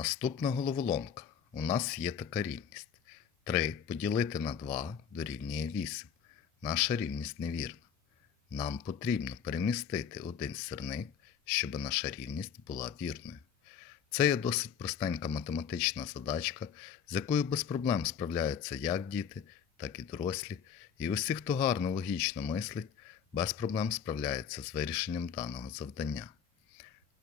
Наступна головоломка. У нас є така рівність. 3 поділити на 2 дорівнює 8. Наша рівність невірна. Нам потрібно перемістити один сирник, щоб наша рівність була вірною. Це є досить простенька математична задачка, з якою без проблем справляються як діти, так і дорослі, і усі, хто гарно логічно мислить, без проблем справляється з вирішенням даного завдання.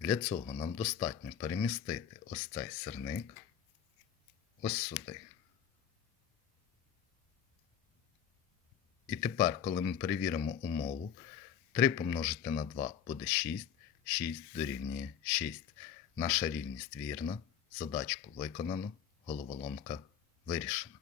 Для цього нам достатньо перемістити ось цей сирник ось сюди. І тепер, коли ми перевіримо умову, 3 помножити на 2 буде 6, 6 дорівнює 6. Наша рівність вірна, задачку виконано, головоломка вирішена.